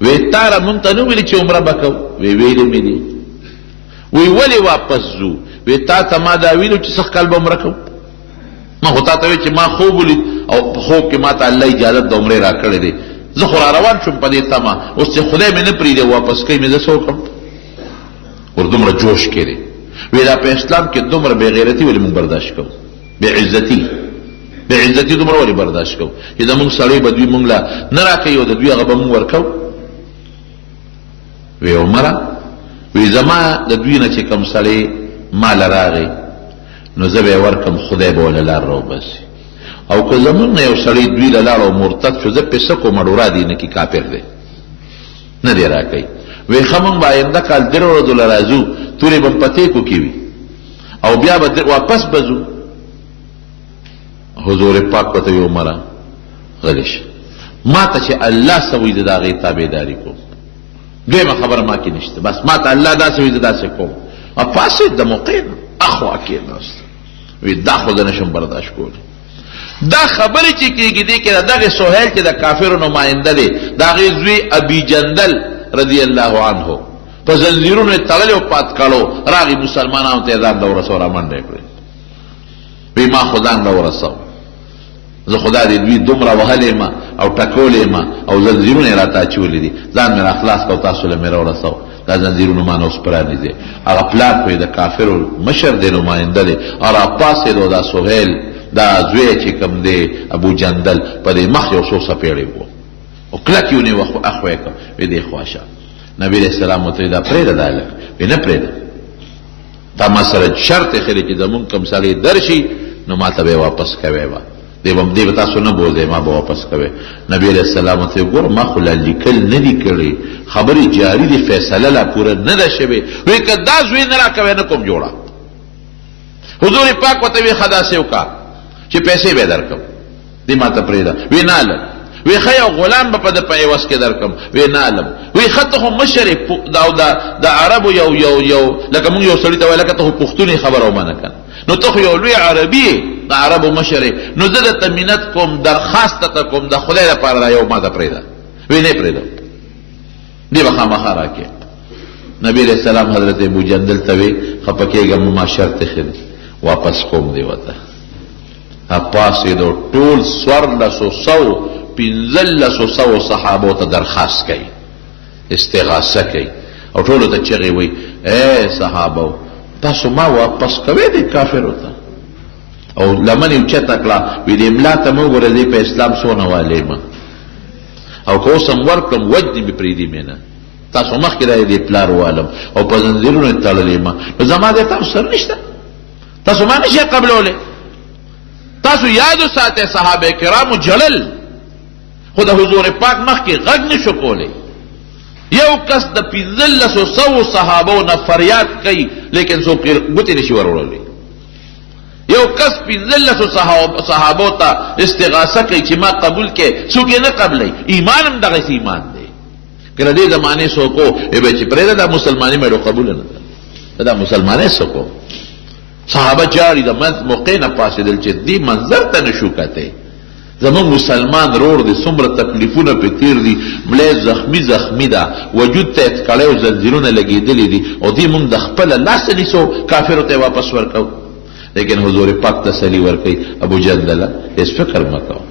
وی تا را مونږ ته نه ویلي چې عمره به کوو؟ وی ویلې مې دي. وی ولې واپس ځو؟ وی تا ته ما دا ویلو چې سږ کال به عمره کوو؟ ما خو تا ته وی چې ما خوب ولید او په خوب کې ما ته الله اجازت د عمرې را کړی دی، زه خو را روان شوم په دې تمه، اوس چې خدای مې نه پرېږدي واپس کوي مې زه څه وکړم؟ ور دومره جوش کې دی. وی دا په اسلام کې دومره بې غیرتي ولې مونږ برداشت کوو؟ بې عزتي دومره ولې برداشت کوو چې زمونږ سړی به دوی مونږ له نه راکوي او د دوی هغه به مونږ ورکوو؟ وی عمره، وی زما د دوی نه چې کوم سړی ما له راغی نو زه به یې ورکم، خدای به ولې لار راوباسي. او که زمونږ نه یو سړی دوی له لاړ او مرتد شو، زه پې څه کوم؟ اډورا دی نه کې کافر دی، نه دی راکوي. وی ښه مونږ به آینده کال 3 ورځو له راځو، تورې به په تیکو کې وي او بیا به واپس به ځو. حضور پاک ورته وی عمره غلی شه، ما ته چې الله څه وایي زه د هغې تابعداري کوم، دویمه خبره ما کې نشته، بس ما ته الله داسې وایي زه داسې کوم. او پاسېد د موقع نه اخوا کېناست، وی دا خو زه نشم برداشت کولی. دا خبرې چې کېږي دې کې د دغې سهیل چې د کافرو نماینده دی، د هغې زوی ابي جندل رضی الله عنه په زنځیرونو یې تړلی او پات کړو، راغی مسلمانانو ته یې ځان له ورسو را منډه یې کړې. وی ما خو ځان له ورسو، زه خدا دې دوی دومره وهلی ما او ټکولی ما او زنځیرونه یې راته اچولي دي، ځان مې را خلاص کړ او تاسو له مې را ورسو. دا زنځیرونه ما نه اوس پرانیزې. هغه پلار خو یې د کافرو مشر دی، نماینده دی، او را پاسېد او دا سهیل دا زوی چې کوم دی ابو جندل په دې مخ یو څو څپېړې وو او کلک یې ونیو اخوا یې کړ، وی دې خواشه. نبی علیه السلام ورته دا پرېږده دا هلک، وی نه پرېږده، تا ما سره شرط اخلي چې زمونږ کوم سړی درشي نو ما ته به یې واپس کوی به، دې به تاسو نه بوځئ، ما به واپس کوی. نبی علیه السلام ورته ګوره ما خو لا لیکل نه دي کړي، خبرې جاري دي، فیصله لا پوره نه ده شوې. وی که دا زوی نه راکوی نه کوم جوړه. حضور پاک ورته وی ښه داسې وکړه چې پیسې به یې درکړم، دې ما ته پرېږده. وی نه هلک، وی ښه یو غلام به په ده په عوض کې درکړم. وی نه علم، وی ښه ته خو مشر د عربو یو لکه مونږ یو سړي ته وایي لکه ته خو پښتون یې خبره ومنه که نو ته خو یو لوی عربي یې د عربو مشر یې، نو زه درته منت کوم، درخواست درته کوم د خدای لپاره دا یو ما ته پرېږده. وی نه یې پرېږدم، دې به خامخا راکړې. نبی علیه السلام حضرت ابو جندل ته وی ښه په کېږه ما شرط ایښی دی، واپس کوم دی ورته. پاسېدو ټول 1500 صحابو ته درخواست کوي، استغاثه کوي او ټولو ته چغې وایي اے صحابو تاسو ما واپس کوئ دې کافرو ته. او لمن یې اوچته کړه وی دې ملا ته مه وګوره دې په اسلام څونه والی ما او که اوس هم ورکړم وجنې مې پرېږدي مې نه، تاسو مخکې دا دې پلار والم او په زنځیرونو یې تړلی ما، نو زما دې تاسو سره نشته، تاسو ما نشئ قبلولی. تاسو یادو ساتئ صحابه کرامو جړل خو د حضور پاک مخکې غږ نشو کولی. یو کس د 1500 صحابو نه فریاد کوي لیکن څوک ګوتې نشي وروړلی. یو کس 1500 صحابو ته استغاثه کوي چې ما قبول کې څوک یې نه قبلی. ایمان هم دغسې ایمان دی. که د دې زمانې څوک و به چې پرېږده دا مسلماني مې قبوله نه ده، دا مسلمانۍ څوک و. صحابه جاری د موقع نه پاسېدل چې دې منظر ته نشو کتی. زمون مسلمان رور دی څومره تکلیفونه پې تیر دي، مړی زخمی ده، وجود ته اتکړی او زنځیرونه لګېدلي دي او دې مونږ د خپله لاسه نیسو کافرو ته یې واپس ورکو. لیکن حضور پاک تسلی ورکوي ابو جندله هېڅ فکر مه کوه،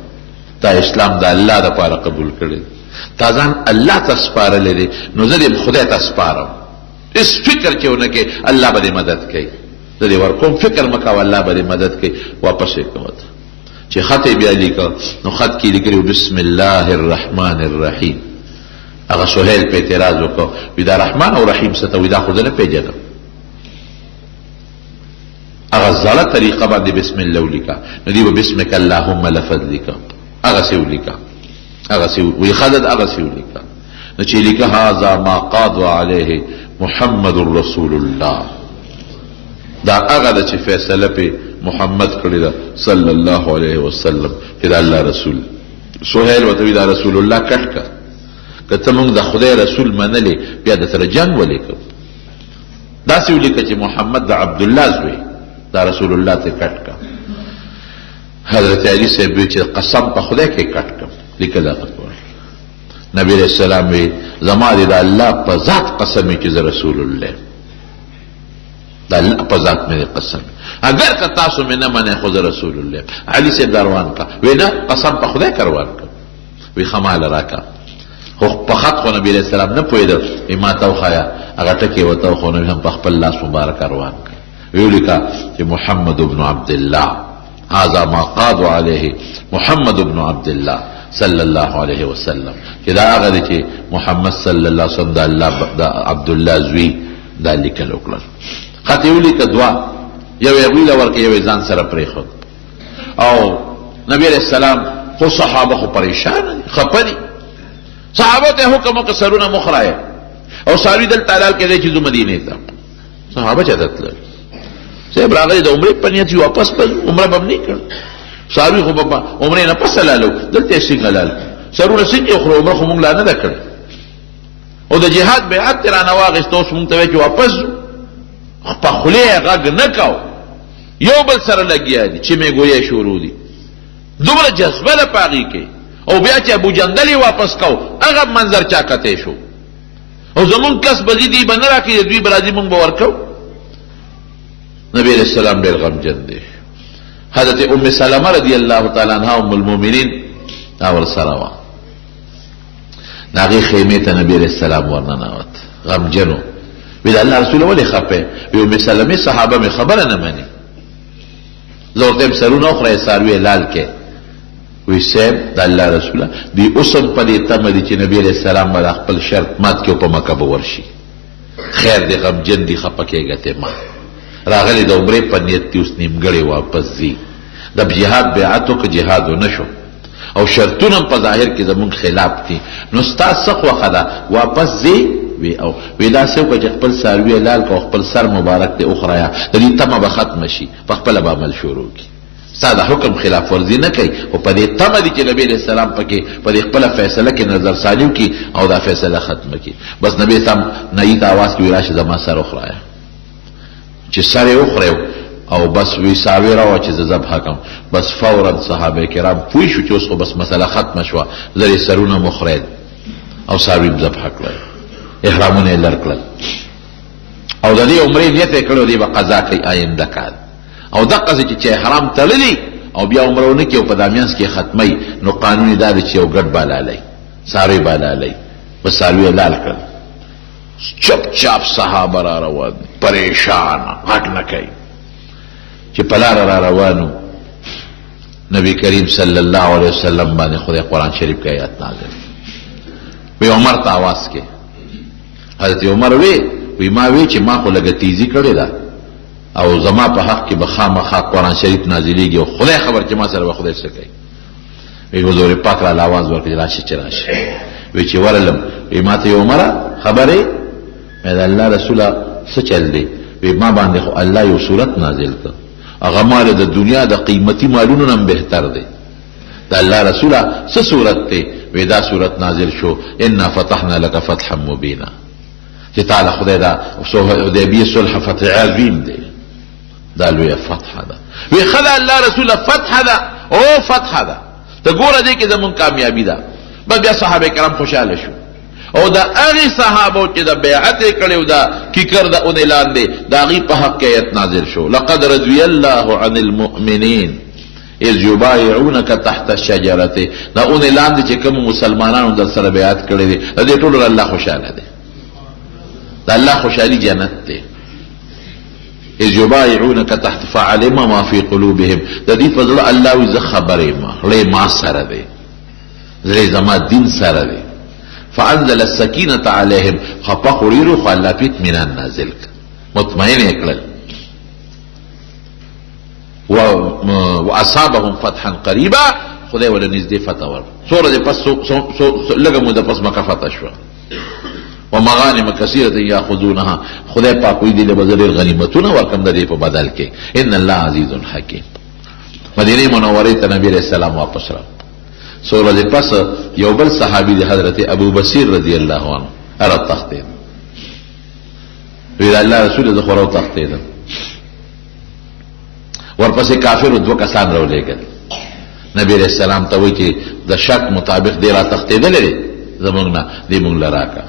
تا اسلام د الله دپاره قبول کړی، تا ځان الله ته سپارلی دی، نو زه دې خدای ته سپارم. هېڅ فکر چې ونه کې الله به دې مدد کوي. زه دې ورکوم، فکر مه کوه الله به دې مدد کوي. واپس یې کوه ته چې خط یې بیا لیکه نو خط کې لیکلي بسم الله الرحمن الرحیم. هغه سهیل په اعتراض وکړو وی دا رحمان او رحیم څه ته وی دا خو زه نه پېژنم. هغه زړه طریقه باندې بسم الله ولیکه، نو دی به بسمک اللهم لفظ لیکه، هغسې ولیکه، هغسې وی خدد هغسې ولیکه. نو چې لیکه هذا ما قاض علیه محمد رسول الله، دا هغه ده چې فیصله پې محمد کړی ده صلی الله علیه وسلم چې دا الله رسول. سهیل ورته وی دا رسول الله کټ که، که ته مونږ د خدای رسول منلې بیا د سره جنګ ولې کوو. داسې ولیکه چې محمد د عبدالله زوی دا رسول الله ته کټ که. حضرت علي صاحب وی چې قسم په خدای کې کټ کړم، لیکه دا کول. نبی علیہ السلام وی زما دې د الله په ذات قسم چې زه رسول الله، د الله په ذات مې قسم، اگر که تاسو مې نه منئ خو زه رسول الله. علي صاحب دا روان که، وی نه قسم په خدای که روان که. وی ښه ماله راکه. خو په خط خو نبی علیہ السلام نه پوهېده، وی ما ته وښایه، هغه ټکې ورته وښو، نو هم په خپل لاس مبارکه روان که. وی ولیکه چې محمد بن عبدالله هذا ما قاض علیه محمد بن عبدالله صلی الله علیه وسلم، چې دا هغه دی چې محمد صلی الله علیه وسلم د الله د عبدالله زوی دا لیکل وکړل. خط یې ولیکه دوه، یو یې هغوی له ورکړه، یو یې ځان سره پرېښود. او نبی علیہ السلام خو صحابه خو پریشانه دي، خفه دي. صحابه ته حکم وکړه سرونه مخرایه او څاروي دلته حلال کېدی چې ځو مدینې ته. صحابه چېرته تلل؟ صاحب راغلی د عمرې په نیت واپس به عمره به هم نه کړ. څاروي خو به عمرې نه پس حلالو، دلته یې څنګه حلال کړو؟ سرونه څنګه وخورو؟ عمره خو مونږ لا نه ده کړې. او د جهاد بیعت تې رانه واخېست، اوس مونږ ته وایي چې واپس ځو. په خولې یې غږ نه کو، یو بل سره لګیا دي، چې مې ګویې شروع دي. دومره جذبه ده په هغې کې. او بیا چې ابو جندل یې واپس کو، هغه منظر چا کتی شو. او زمونږ کس به دي به نه راکړي، دوی به راځي مونږ به ورکو. نبی علیہ السلام ډېر غمجن دی. حضرت ام سلمه رضی الله تعالی عنها ام المؤمنین دا ورسره وه. د هغې خیمې ته نبی علیہ السلام ورننوت، غمجن و. وی د الله رسول ولې خفه؟ وی ام سلمې صحابه مې خبره نه مني. زه ورته یم سرونه وخوره څاروي لال کې. وی صاحب د الله رسوله دوی اوس هم په دې تمه دي چې نبی علیہ السلام به خپل شرط مات کړي او په مکه به ورشي. خیر دی، غمجن دي، خفه کېږه ته ما راغلی د عمرې په نیت دي، اوس نیمګړی واپس ځي. د جهاد بیعت وکړه، جهاد ونه شو او شرطونه هم په ظاهر کې زمونږ خلاف دي. نو ستا څه خوښه ده واپس ځې؟ وی او وی داسې وکړه چې خپل څاروي لال کړه او خپل سر مبارک دې وخوریه، د دې تمه به ختمه شي، په خپله به عمل شروع کړي. ستا د حکم خلاف ورزي نه کوي، خو په دې تمه دي چې نبی علیہ السلام پکې په دې خپله فیصله کې نظر ثاني وکړي او دا فیصله ختمه کړي. بس نبی اسلام نهي ته اواز کړي، راشه زما سر وخوریه. چې سر یې وخوریو او بس وی ساوی راوه چې زه ذبحه کړم. بس فورا صحابه کرام پوه شو چې اوس خو بس مسله ختمه شوه، زر یې سرونه مخرید او ساوي م ذبحه کړل، احرامونه یې لر کړل. او د دې عمرې نیت یې کړی، دی به قضا کوي آینده کال. او دقسې چې احرام تړلي او بیا عمره ونه کې او په دامیانس کې ختمي نو قانون دا دی چې یو ګډ بالالای ساروی بالالای بس ساروی لال کړ چپ چاپ صحابه را روان پریشان غټ نه کوي چې پلار را روانو نبی کریم صلی الله علیه وسلم باندې خدای قرآن شریف کې آیات نازل وی عمر ته आवाज کې حضرت عمر وی ما وی چې ما خو لګه تیزی کړی دا او زما په حق کې بخامخا قرآن شریف نازلېږي او خدای خبر چې ما سره به خدای څه کوي وی حضور پاک را आवाज ورکړي راشي چې راشي وی چې ورلم وی ما ته عمر خبره مې د الله رسوله څه چل دی وی ما باندې خو الله یو صورت نازل کړ هغه مال د دنیا د قیمتي مالونو نم بهتر دی د الله رسوله څه صورت دی وی دا صورت نازل شو انا فتحنا لك فتحا مبینا چې تعالی خدای دا حدیبیه صلح فتح عظیم دی دا لویه فتح ده وی خدای الله رسوله فتح ده او فتح ده ته ګوره دی کې زمون کامیابی ده بیا صحابه کرام خوشاله شو او دا هغه صحابه چې د بیعت کړو دا کیکر د اون اعلان دی دا غي په حق آیت نازل شو لقد رضي الله عن المؤمنين اذ يبايعونك تحت الشجره دا اون اعلان دی چې کوم مسلمانانو در سره بیعت کړی دي دې ټول الله خوشاله دی دا الله خوشالي جنت دی اذ يبايعونك تحت فعلم ما في قلوبهم دا دې فضل الله وز خبره ما سره دی زری زما دین سره دی فانزل السکینة علیهم خپا خوریرو خو اللہ پی اطمینان نازل مطمئن اکلل واصابهم فتحا قریبا خدای ولا نزدې فتح ور سوره پس لګه مو د پس مکه فتح شو ومغانم کثیره یاخذونها خدای پاک وی دې له بدل غنیمتونه ورکم د دې په بدل کې ان الله عزیز حکیم مدینه منوره ته نبی رسول الله واپس را سورہ پس یو بل صحابی دی حضرت ابو بصیر رضی اللہ عنہ ارى تختید ویل اللہ رسول د خورو تختید ورپسې کافر دو کسان رو لګل نبی رسول سلام ته وی چې د شرط مطابق دی را تختیدل لري زمونږ نه دی مونږ لراکا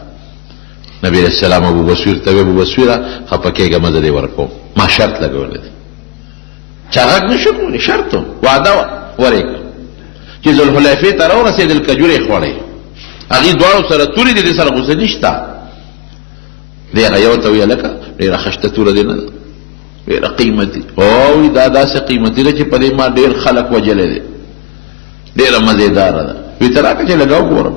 نبی رسول سلام ابو بصیر ته ابو بصیر خپکهګه مزه دی ورکو ما شرط لګول دي چاغک نشو کولی شرط وعده ورېک چې ذوالحلیفه ته راورسېدل کجورې خوړې هغې دواړو سره تورې دي دې سره غوسه نشته دی هغه یو ته ویې لکه ډېره خشته توره دې نه ده ډېره قیمتي او دا داسې قیمتي ده چې په دې ما ډېر خلک وجلی دی ډېره مزېداره ده وی ته راکړه چې لږه وګورم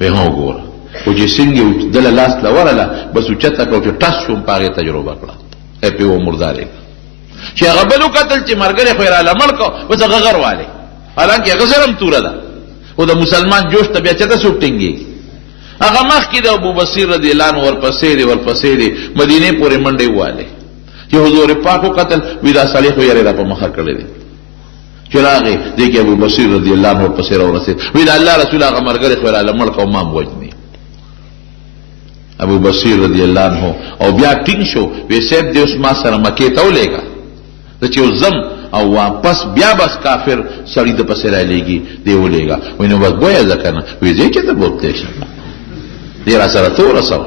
وی هم وګوره خو چې څنګه دله لاس له ورله بس اوچته کړه چې ټس شوم په هغې تجربه کړه پې ومردارې چې هغه بل وکتل چې ملګری خو یې راله مړ کړه بس هغه غر والی حالانکه هغه سره هم توره ده خو د مسلمان جوش ته بیا چېرته څوک ټینګېږي هغه مخکې د ابو بصیر رضی الله عنه ورپسې دی مدینې پورې منډې ووالې چې حضور پاک وکتل وی دا سړی خو یې را په مخه کړی دی چې راغی دی کې ابو بصیر رضی الله عنه ورپسې راورسېد وی د الله رسول هغه ملګری خو یې راله مړ کړه او ما هم وجني ابو بصیر رضی الله عنه او بیا ټینګ شو وی صاحب دې اوس ما سره مکې ته ولېږه زه چې زم او واپس بیا بس کافر سړی د پسې رالیږي دی ولېږه وی نو بس بویه زه که نه وی ځای چې ته بوتلی شم دی را سره ته ورسوه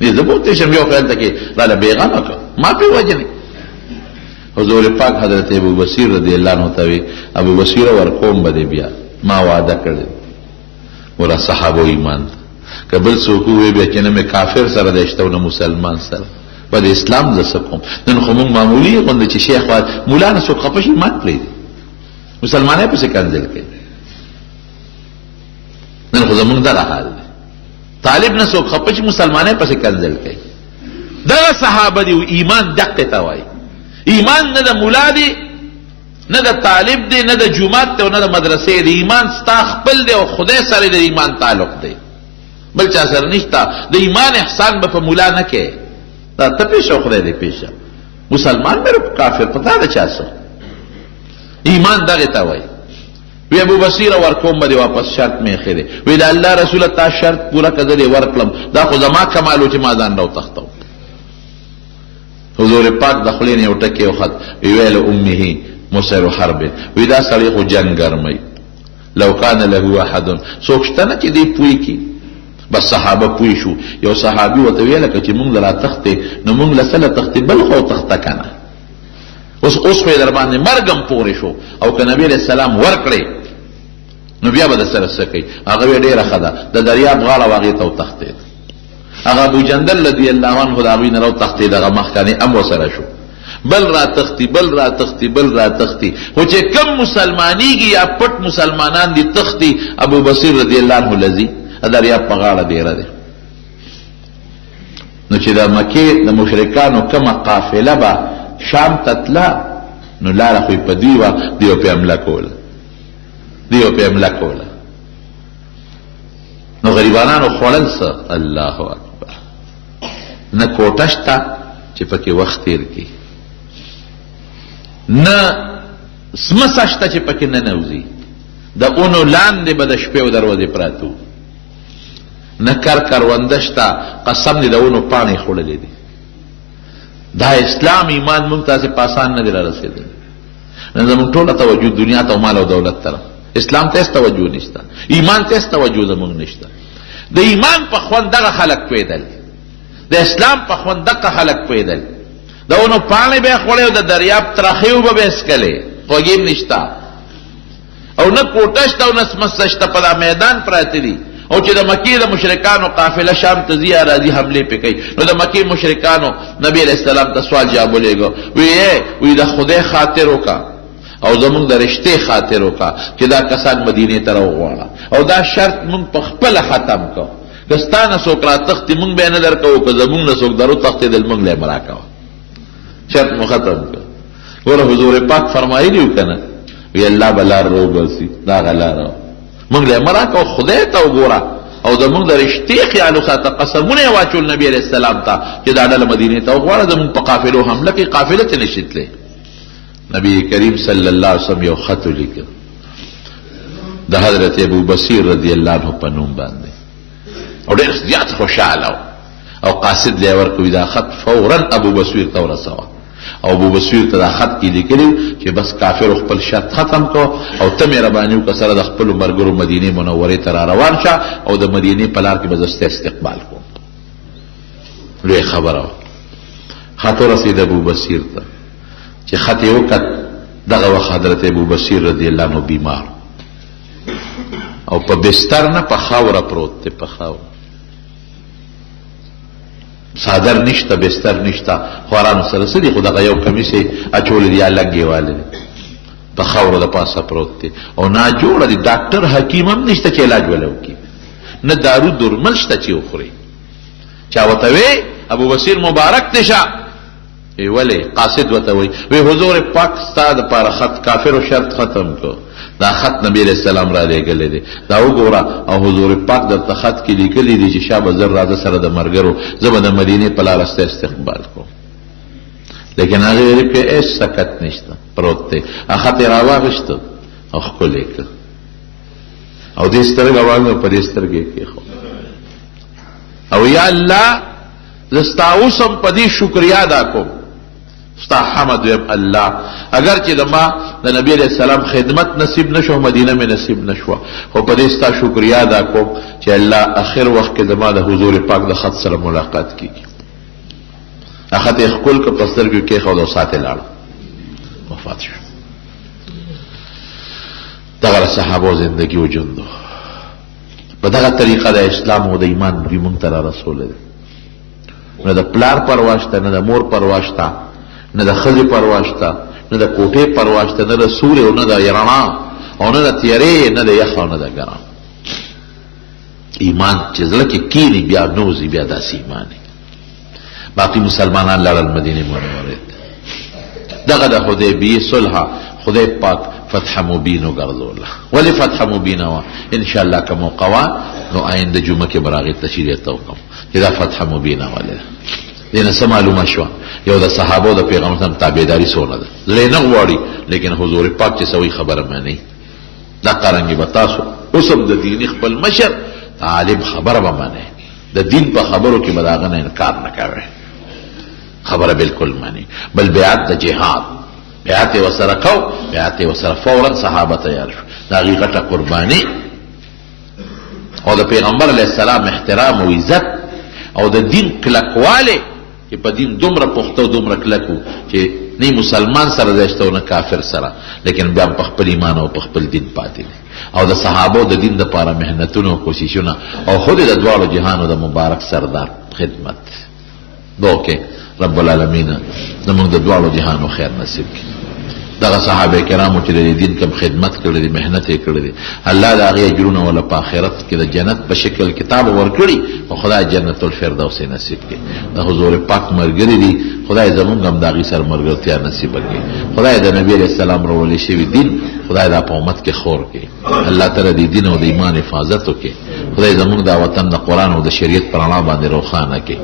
دی زه بوتلی شم یو خیال ته کې راله بېغمه کړه ما پې وجنې حضور پاک حضرت ابو بصیر رضی الله عنه ته وی ابو بصیر ورکوم به دی بیا ما وعده کړی ورا صحابو ایمان که بل څوک ووی بیا چې نه مې کافر سره دی شته او نه مسلمان سره په د اسلام زه څه کوم نن خو موږ معمولي غوندې چې شیخ وایي ملا نه څوک خفه شي مات پرېږدي مسلمانۍ پسې کنځل کوي نن خو زموږ دغه حال دی طالب نه څوک خفه شي مسلمانۍ پسې کنځل کوي دغه صحابه دي ایمان دقې ته وایي ایمان نه د ملا دی نه د طالب دی نه د جومات دی او نه د مدرسې دی ایمان ستا خپل دی او خدای سره د ایمان تعلق دی بل چا سره نشته د ایمان احسان به په ملا نه کوي دا ته پیشه خدای دی پیشه مسلمان مې کافر پتا ده چا څه ایمان دغه ته وایي وی ابو بصیر ورکوم به دی واپس شرط مې ایښی دی وی د الله رسوله تا شرط پوره که زه دې ورکړم دا خو زما کمال و چې ما ځان راوتښتوم حضور پاک د خولې نه یو ټکی وخت ویل امه مسر حرب وی دا سړی خو جنګ ګرموي لو کان له احد څوک شته نه چې دی پوی کی بس صحابه پوی شو یو صحابي ورته ویل که چې مونږ له را تختې نو مونږ له سله تختې بل خو تخته کنه اوس خو یې در باندې مرګ هم پورې شو او که نبي علیه السلام ورکړې نو بیا به در سره څه کوي؟ هغه وی ډېره ښه ده، د دریاب غاړه و هغې ته وتښتېد. هغه ابوجندل رضی الله عنه د هغوی نه راوتښتېد، هغه مخکنې ام ورسره شو، بل را تختی بل را تختی بل را تختی، خو چې کم مسلمانیږي یا پټ مسلمانان دي تختی، ابو بصیر رضی الله عنه لذي دریاب په غاړه ډېره دی. نو چې د مکې د مشرکانو کومه قافله به شام ته تله نو لاره خو یې په دوی وه، دوی به پې حمله کوله، دوی به پې حمله کوله. نو غریبانانو خوړل څه؟ الله اکبر. نه کوټه شته چې پکې وخت تېر کړي، نه سمڅه شته چې پکې ننوځي، د اونو لاندې به د شپې او دروازې پراته وو، نه کرونده شته قسم دې د اونو پاڼې خوړلې دي. دا اسلام ایمان مونږ تاسې په اسان نه دی را رسېدلی. نن زمونږ ټوله توجه دنیا ته او مال او دولت ته، اسلام ته هېڅ توجه نشته، ایمان ته هېڅ توجه زمونږ نشته. د ایمان په خوند دغه خلک پوهېدل، د اسلام په خوند دغه خلک پوهېدل. د اونو پاڼې به یې خوړې او د دریاب ترخې اوبه به یې څکلې، خوږې هم نشته او نه کوټه شته او نه سمڅه شته، په دا میدان پراته دي. او چې د مکې د مشرکانو قافله شام ته ځي راځي حملې پې کوي، نو د مکې مشرکانو نبي علیه السلام ته سوال جواب ولېږه، وی د خدای خاطر وکړه او زمونږ د رشتې خاطر وکړه چې دا کسان مدینې ته راوغواړه او دا شرط مونږ په خپله ختم کړو، که ستا نه څوک راتښتي مونږ به یې نه در کوو، که زمونږ نه څوک در وتښتېدل مونږ له یې مه راکوه، شرط مو ختم کړه. ګوره حضور پاک فرمایلي وو که نه؟ وی الله به لار راوباسي، دا هغه لاره مونږ له یې مه راکوه، خدای ته وګوره او زمونږ د رشتې خیال وساته. قسمونه یې واچول نبي علیه السلام ته چې دا ډله مدینې ته وغواړه، زمونږ په قافلو حمله کوي، قافله ته نشي تللی. نبی کریم صلی الله علیه وسلم یو خط ولیکه د حضرت ابو بصیر رضی الله عنه په نوم باندې او ډېر زیات خوشحاله او قاصد له ورکوي دا خط فورا ابو بصیر ته ورسوه او ابو بصیر ته دا خط کې لیکلی چې بس کافر خپل شرط ختم کو او ته مهرباني وکړه سره د خپلو ملګرو مدینې منورې ته را روان شه او د مدینې په لار کې به زه ستا استقبال کوم. لوی خبره وه. خط ورسېد ابو بصیر ته چې خط یې وکت، دغه وخت حضرت ابو بصیر رضی الله عنه بیمار او په بستر نه په خاوره پروت دی، په خاوره، صادر نشته، بستر نشته، خوارانو سره څه دي، خو دغه یو کمیس یې اچولی دی یا لنګې والی دی، په خاوره د پاسه پروت دی او ناجوړه دی. ډاکټر حکیم هم نشته چې علاج وله وکړي، نه دارو درمل شته چې وخوري. چا ورته وی ابو بصیر مبارک دی شه، ولی قاصد ورته وی حضور پاک ستا دپاره خط کافرو شرط ختم کو، دا خط نبی علیہ السلام را لېږلی دی، دا وګوره او حضور پاک درته خط کې لیکلی دی چې شابه زر راځه سره د ملګرو، زه به د مدینې په لاره ستا استقبال کوم. لیکن هغې ویلي پې هېڅ سکت نشته، پروت دی. خط یې راواغېسته او ښکلی کړ او دې سترګه واړه په دې سترګې یې کېښود او یا الله زه ستا اوس هم په دې شکریا ادا کوم، ستا حمد ویم الله، اگر چې د ما د نبی علیہ السلام خدمت نصیب نشو، مدینه میں نصیب نشوه، خو په دې ستا شکریا ادا کوم چې الله اخر وخت کې زما د حضور پاک د خط سره ملاقات کېږي. خط یې ښکل کړ، په سترګو یې کېښود او ساعت یې لاړه، وفات شو. دغه صحابو زندگی و ژوند په دغه طریقه د اسلام او د ایمان دوی مونږ ته را رسولی دی. نه د پلار پروا شته، نه د مور پروا شته، نه د ښځې پروا شته، نه د کوټې پروا شته، نه د سورې او نه د رڼا او نه د تیارې، نه د یخ او نه د ګرم. ایمان چې زړه کې کیني بیا نوځي، بیا داسې ایمان دی. باقي مسلمانان لاړل مدینې منورې ته. دغه د حدیبیې صلح خدای پاک فتح مبین وګرځوله. ولې فتح مبینه وه؟ انشاءالله که موقع وه نو آینده جمعه کې به هغې تشریح ته وکړم چې دا فتح مبینه ولې ده. دې نه څه معلومه شوه؟ یو د صحابو د پیغمبر صلی الله علیه وسلم تابعداري څونه ده، زړه نه غواړي لیکن حضور پاک چې سوی خبره مني. دا قرنګې به تاسو اوس هم د دیني خپل مشر عالم خبره به منئ، د دین په خبرو کې به د هغه نه انکار نه کوئ، خبره بالکل مني. بل بیعت د جهاد، بیعت یې ورسره کو، بیعت یې ورسره فورا صحابه تیار شو، د هغې غټه قرباني او د پیغمبر علیه السلام احترام او عزت او د دین کلکوالی چې په دین دومره پخته او دومره کلک و چې نه مسلمان سره ځایشته او نه کافر سره، لیکن بیا په خپل ایمان او په خپل دین پاتې دي او د صحابو د دین دپاره محنتونه او کوششونه او خود د دواړو جهانو د مبارک سردار خدمت دعا کې رب العالمین زموږ د دواړو جهانو خیر نصیب کړي. دغه صحابه کرامو چې د دین کوم خدمت کړی دی، محنت یې کړی دی، الله د هغې اجرونه ولا په آخرت کې د جنت په شکل کتاب ورکړي او خدای جنت الفردوس نصیب کړي. د حضور پاک ملګري دي، خدای زمونږ هم د هغې سره ملګرتیا نصیبه کړي. خدای د نبي علیه السلام راوړی شوي دین خدای دا په امت کې خور کړي. الله تعالی د دین او د ایمان حفاظت وکړي. خدای زمونږ دا وطن د قرآن او د شریعت په رڼا باندې روښانه کړي.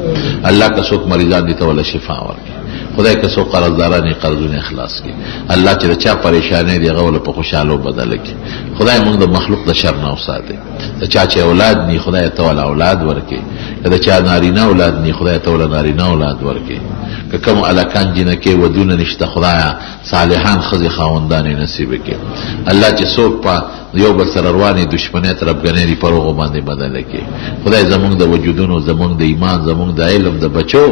الله که څوک مریضان دي ته ولا شفا ورکړي. خدای که څوک قرضداران قرضونه اخلاص کړي. الله چې د چا پریشانۍ دی هغه ول په خوشحالو بدل کړي. خدای موږ د مخلوق د شر نه وساتي. د چا چې اولاد نی خدای ته ول اولاد ورکړي. د چا نارینه اولاد نی خدای ته ول نارینه اولاد ورکړي. که کوم الکان جنکه ودونه نشته خدایا صالحان خزي خاوندان نصیب کړي. الله چې څوک په یو بل سره رواني دشمنی طرفګنې پر هغه باندې بدل کړي. خدای زمونږ د وجودونو، زمونږ د ایمان، زمونږ د علم، د بچو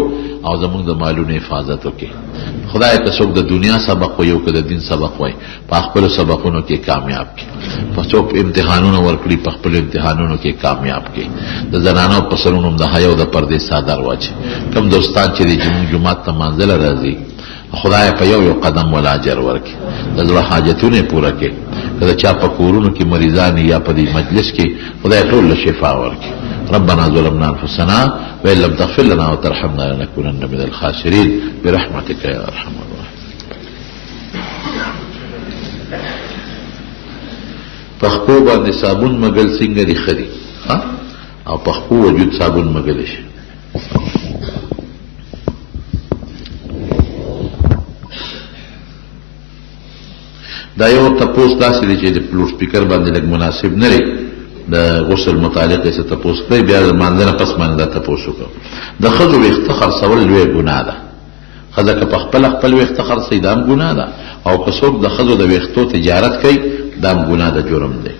او زمونږ د مالونو حفاظت وکړي. خدای که څوک د دنیا سبق وي او که د دین سبق وي په خپل سبقونو کې کامیاب کړي. په څوک امتحانونه ورکړي په خپل امتحانونو کې کامیاب کړي. د زنانو په سرونو د حیا او د پردې سادر واچي. کوم دوستان چې د جمعات ته منزل راځي خدای په یو قدم ولا اجر ورکړي. د زړه حاجتونه پوره کړي. کله چا په کورونو کې مریضان یا په دې مجلس کې خدای ټول له شفا ورکړي. ربنا ظلمنا انفسنا وان لم تغفر لنا وترحمنا لنكونن من الخاسرين برحمتك يا ارحم الراحمين. پخپو باندې صابون مګل څنګه دی خري او پخپو وجود صابون مګل شي. دا یو تپوس داسې دی چې د لوډ سپیکر باندې لږ مناسب نه دی. د غسل متعلق یې څه تپوس کوي، بیا د لمانځه نه پس باندې دا تپوس وکړو. د ښځو ویښته خرڅول لویه ګناه ده. ښځه که په خپل ویښته خرڅوي دا هم ګناه ده، او که څوک د ښځو د ویښتو تجارت کوي دا هم ګناه ده، جرم دی.